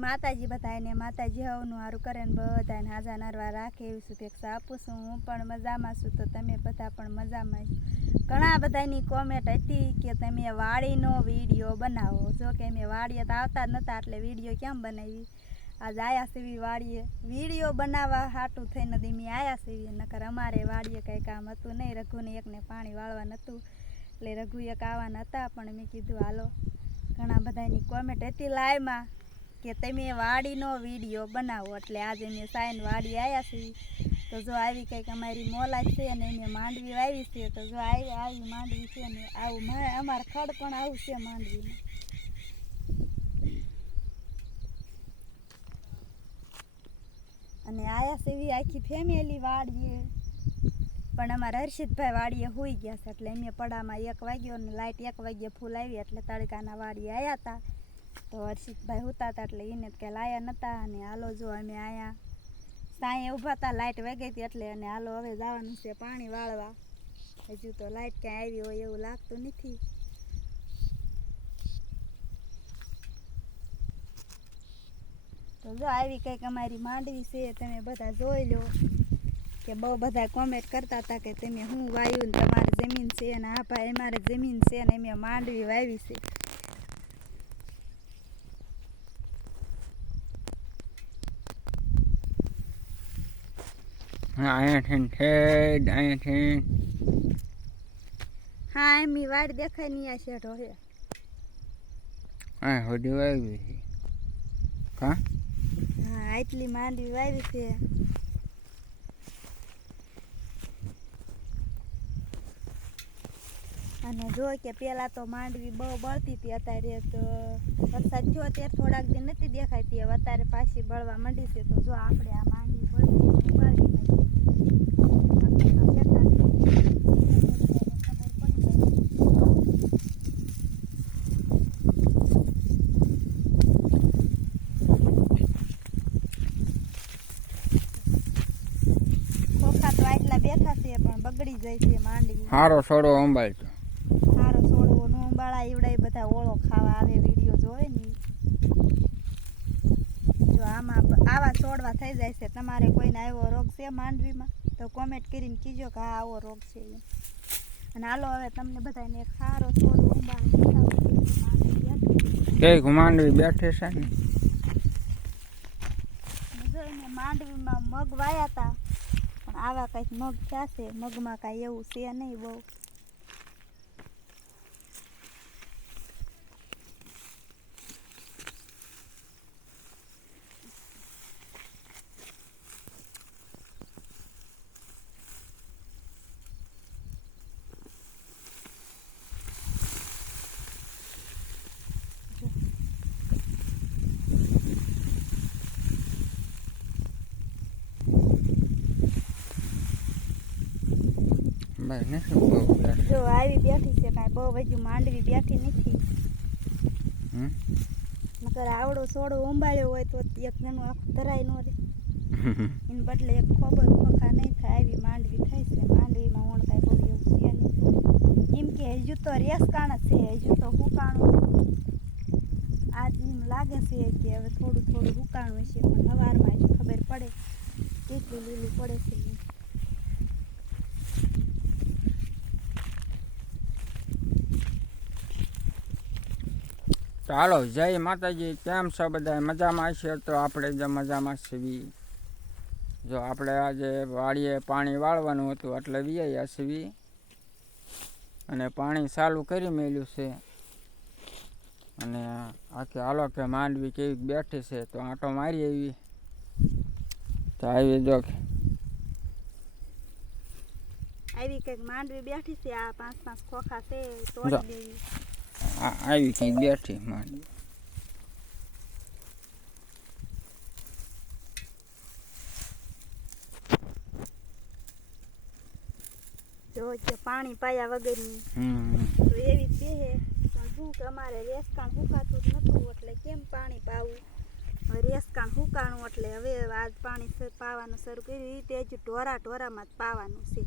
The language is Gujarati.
માતાજી બધાને માતાજી હવનું સારું કરે ને બધાને હાજા નરવા રાખે એવી શુભેચ્છા આપું છું। હું પણ મજામાં છું તો તમે બધા પણ મજામાં છો। ઘણા બધાની કોમેન્ટ હતી કે તમે વાડીનો વિડીયો બનાવો, જો કે મેં વાડીએ તો આવતા જ નહોતા એટલે વિડીયો કેમ બનાવી। આજ આયા સીવી વાડીએ વિડીયો બનાવવા હાટું થઈને ધીમી આયા સીવી, નકર અમારે વાડીએ કંઈ કામ હતું નહીં। રઘુને એકને પાણી વાળવા નહોતું એટલે રઘુ એક આવવાના હતા, પણ મેં કીધું હાલો ઘણા બધાની કોમેન્ટ હતી લાઈવમાં કે તમે વાડીનો વિડીયો બનાવો, એટલે આજે મેં સાઈન વાડી આવ્યા છીએ। તો જો આવી કંઈક અમારી મોલાજ છે ને મેં માંડવી વાવી છે, તો જો આવી માંડવી છે ને આવું અમારે ખડ પણ આવું છે માંડવીમાં। અને આયા સેવી આખી ફેમિલી વાડીએ, પણ અમારા હર્ષિતભાઈ વાડીએ હોઈ ગયા છે એટલે અમે પડામાં 1 વાગ્યો ને લાઇટ 1 વાગ્યે ફૂલ આવી એટલે તડકાના વાડીએ આવ્યા હતા। તો હર્ષિતભાઈ હોતા હતા એટલે એને કે લાયા નહોતા, અને હાલો જો અમે અહીંયા સાંયે ઊભા હતા, લાઇટ વગી હતી એટલે, અને હાલો હવે જવાનું છે પાણી વાળવા। હજુ તો લાઇટ ક્યાંય આવી હોય એવું લાગતું નથી। તો જો આવી કંઈક અમારી માંડવી છે, તમે બધા જોઈ લો। કે બહુ બધા કોમેન્ટ કરતા હતા કે તમે હું વાવ્યું ને તમારી જમીન છે, અને હા ભાઈ અમારે જમીન છે ને અમે માંડવી વાવી છે। હા એમની વાડ દેખાય નહીં, આ શેઠો છે હા હોડી વાવી છે કા। હા આટલી માંડવી વાવી છે। અને જો કે પેલા તો માંડવી બહુ બળતી હતી, અત્યારે તો વરસાદ થયો ત્યારે થોડાક દિન નથી દેખાતી, હવે અત્યારે પાછી બળવા માંડી છે। તો જો આપણે આ માંડવી બળતી ઉપાડી ખોખા તો આટલા બેઠા છે પણ બગડી જાય છે માંડવી। હારો છોડો અંબાઈ તો હારો છોડવો નો અંબાળા ઈવડાય બધા ઓળો ખાવા આવે વિડીયો જોવે ને। જો આમાં આવા છોડવા થઈ જાય છે, તમારે કોઈને આવ્યો રોગ છે માંડવીમાં તો કોમેન્ટ કરીને કીજો કે હા આવો રોગ છે એમ। અને હાલો હવે તમને બધાને એક સારો છોડવો કે માંડવી બેઠે છે ને જોઈને માંડવીમાં મગ વાયા હતા, પણ આવા કંઈક મગ થયા છે, મગમાં કાંઈ એવું છે નહીં બહુ। જો આવી બેઠી છે, કાંઈ બહુ હજુ માંડવી બેઠી નથી, નકર આવડો છોડો ઉંબાળ્યો હોય તો એક જણું આખું ધરાય ન રહે, એને બદલે એક ખોખા નહીં થાય આવી માંડવી થાય છે। માંડવીમાં ઓણ કાંઈ બહુ એવું છે નહીં, એમ કે હજુ તો રેસકાણ છે, હજુ તો હુકાણું આજ એમ લાગે છે કે હવે થોડું થોડું હુકાણું હશે, પણ સવારમાં જ ખબર પડે કેટલું લીલું પડે છે। ચાલો જય માતાજી, કેમ છો બધા મજામાં છે? તો આપણે જ મજામાં છીએ। જો આપણે આજે વાડીએ પાણી વાળવાનું હતું એટલે વીયા છીએ, અને પાણી ચાલુ કરી મેલ્યું છે, અને આખી હાલો કે માંડવી કેવી બેઠી છે તો આંટો મારી આવી। તો આવી જો આવી કંઈક માંડવી બેઠી છે, આ 5-5 ખોખા છે તોડી દેવી। આવી કંઈક બેઠી માંડવી, જો કે પાણી પાયા વગરની તો એવી જ બેહે, પણ શું કે અમારે રેસકાણ હુકાતું જ નહોતું એટલે કેમ પાણી પાવું। હવે રેસકાણ હુકાણું એટલે હવે આજ પાણી પાવાનું શરૂ કર્યું, એ રીતે જ ઢોરામાં જ પાવાનું છે।